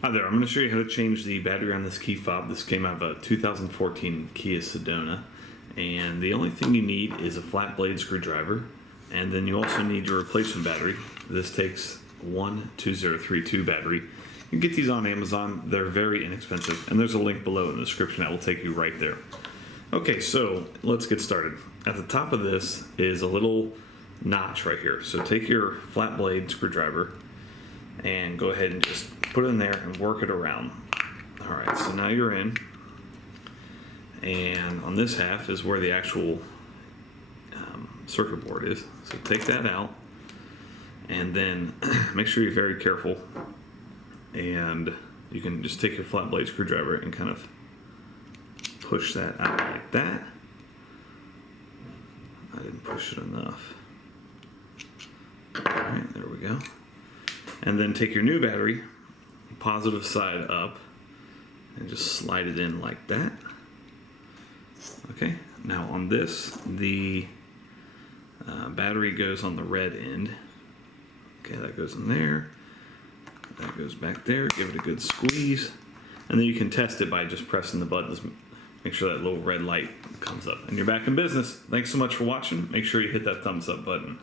Hi there, I'm going to show you how to change the battery on this key fob. This came out of a 2014 Kia Sedona, and the only thing you need is a flat blade screwdriver, and then you also need your replacement battery. This takes 12032 battery. You can get these on Amazon. They're very inexpensive, and there's a link below in the description that will take you right there. Okay, so let's get started. At the top of this is a little notch right here. So take your flat blade screwdriver and go ahead and just put it in there and work it around. All right, so now you're in, and on this half is where the actual circuit board is. So take that out, and then make sure you're very careful, and you can just take your flat blade screwdriver and kind of push that out like that. I didn't push it enough. All right, there we go. And then take your new battery, positive side up, and just slide it in like that. Okay, now on this, the battery goes on the red end. Okay, that goes in there. That goes back there. Give it a good squeeze. And then you can test it by just pressing the buttons. Make sure that little red light comes up. And you're back in business. Thanks so much for watching. Make sure you hit that thumbs up button.